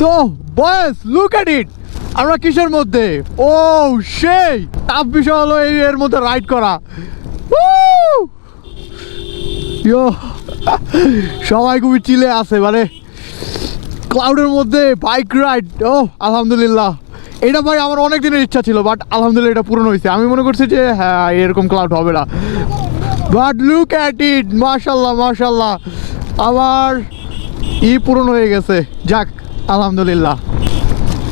So বয়েস look at ইট, আমরা কিসের মধ্যে? ও সেই টাফ বিষয় হলো এর মধ্যে রাইড করা। ইয়ো, সবাই খুবই চিলে আছে, মানে ক্লাউডের মধ্যে বাইক রাইড। ও আলহামদুলিল্লাহ, এটা ভাই আমার অনেক দিনের ইচ্ছা ছিল, বাট আলহামদুলিল্লাহ এটা পূরণ হয়েছে। আমি মনে করছি যে হ্যাঁ এরকম ক্লাউড হবে না, বাট লুক অ্যাট ইট, মাশাল্লাহ মাশাল্লাহ, আমার পূরণ হয়ে গেছে। যাক আলহামদুলিল্লাহ।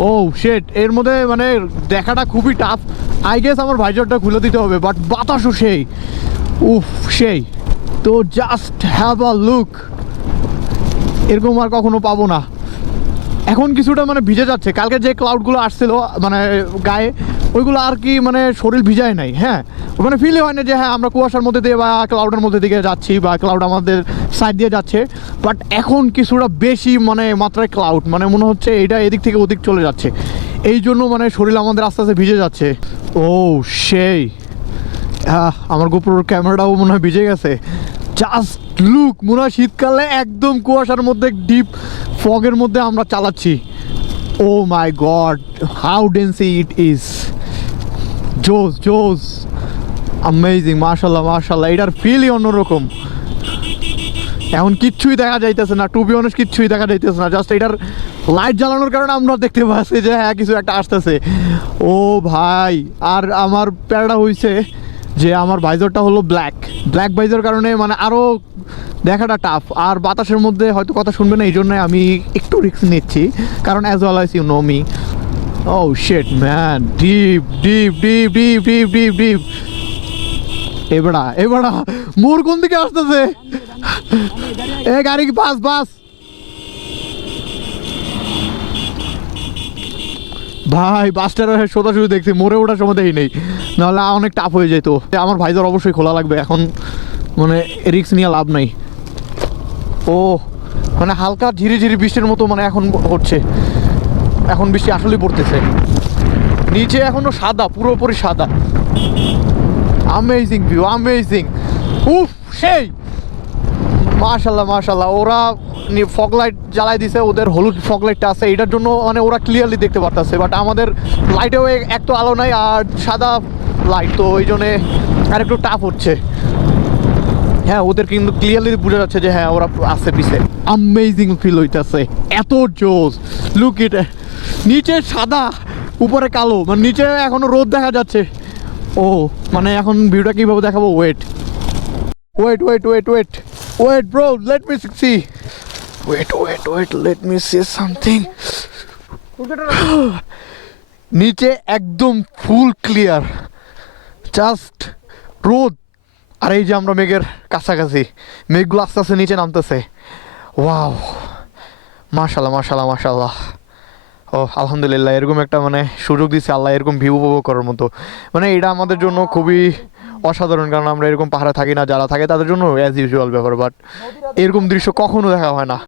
ও শেট, এর মধ্যে মানে দেখাটা খুবই টাফ। আই গেস আমার ভাইজারটা খুলে দিতে হবে, বাট বাতাসও সেই, উফ সেই। তো জাস্ট হ্যাভ আ লুক, এরকম আর কখনো পাবো না। এখন কিছুটা মানে ভিজে যাচ্ছে, কালকে যে ক্লাউডগুলো আসছিল মানে গায়ে, ওইগুলো আর কি মানে শরীর ভিজায় নাই। হ্যাঁ, ওখানে ফিলই হয় না যে হ্যাঁ আমরা কুয়াশার মধ্যে দিয়ে বা ক্লাউডের মধ্যে দিকে যাচ্ছি বা ক্লাউড আমাদের সাইড দিয়ে যাচ্ছে। বাট এখন কিছুটা বেশি মানে মাত্রায় ক্লাউড, মানে মনে হচ্ছে এটা এদিক থেকে ওদিক চলে যাচ্ছে, এই জন্য মানে শরীর আমাদের আস্তে আস্তে ভিজে যাচ্ছে। ও সেই, আমার গোপুরের ক্যামেরাটাও মনে হয় ভিজে গেছে। জাস্ট লুক, মনে হয় শীতকালে একদম কুয়াশার মধ্যে ডিপ ফগের মধ্যে আমরা চালাচ্ছি। Oh my god, how dense it is, জোস জোস, অ্যামেজিং, মাশাল্লাহ মাশাল্লাহ। এটার ফিলই অন্যরকম। এখন কিচ্ছুই দেখা যাইতেছে না, টু বি অনেস্ট কিচ্ছুই দেখা যাইতেছে না। জাস্ট এটার লাইট জ্বালানোর কারণে আমরা দেখতে পাচ্ছি যে হ্যাঁ কিছু একটা আসতেছে। ও ভাই, আর আমার প্যারাটা হয়েছে যে আমার ভাইজারটা হলো ব্ল্যাক ভাইজার কারণে মানে আরও দেখাটা টাফ। আর বাতাসের মধ্যে হয়তো কথা শুনবে না, এই জন্য আমি একটু রিস্ক নিচ্ছি, কারণ as well as you know me. Oh shit man, deep deep deep deep deep deep deep. এবারা মোর কোন দিকে আসতেছে? এ গাড়ি বাস বাস ভাই, বাসটার সোজাসুজি দেখছি, মোড়ে ওঠার সময় দেখি নেই, নাহলে অনেক টাফ হয়ে যেত। আমার ভাইজার অবশ্যই খোলা লাগবে এখন, মানে রিস্ক নিয়ে লাভ নাই। ও মানে হালকা ঝিরি ঝিরি বৃষ্টির মতো মানে এখন হচ্ছে, এখন বৃষ্টি আসলেই পড়তেছে। নিচে এখনো সাদা, পুরোপুরি সাদা। আমেজিং ভিউ, আমেজিং, উফ সেই, মাশাল্লাহ মাশাল্লাহ। ওরা ফগ লাইট জ্বালাই দিছে, ওদের হলুদ ফগ লাইটটা আছে, এটার জন্য মানে ওরা ক্লিয়ারলি দেখতে পারতেছে। বাট আমাদের লাইটেও এক তো আলো নাই আর সাদা লাইট, তো ওই জন্যে আর একটু টাফ হচ্ছে। হ্যাঁ ওদের কিন্তু ক্লিয়ারলি বোঝা যাচ্ছে যে হ্যাঁ ওরা আছে পিছে। আমেজিং ফিল হইতেছে, এত জোস। লুক ইট, নিচে সাদা উপরে কালো, মানে নিচে এখনো রোদ দেখা যাচ্ছে। ও মানে এখন ভিউটা কীভাবে দেখাবো? Wait wait wait wait wait wait bro, let me see, wait wait wait, let me see something. নিচে একদম ফুল ক্লিয়ার, জাস্ট রোদ, আর এই যে আমরা মেঘের কাছাকাছি, মেঘগুলো আস্তে আস্তে নিচে নামতেছে। ওয়াও, মাশাল্লাহ মাশাল্লাহ মাশাল্লাহ। ও আলহামদুলিল্লাহ, এরকম একটা মানে সুযোগ দিচ্ছে আল্লাহ এরকম ভিউ উপভোগ করার মতো। মানে এটা আমাদের জন্য খুবই অসাধারণ, কারণ আমরা এরকম পাহাড়ে থাকি না, যারা থাকে তাদের জন্য অ্যাজ ইউজুয়াল ব্যাপার, বাট এরকম দৃশ্য কখনো দেখা হয় না।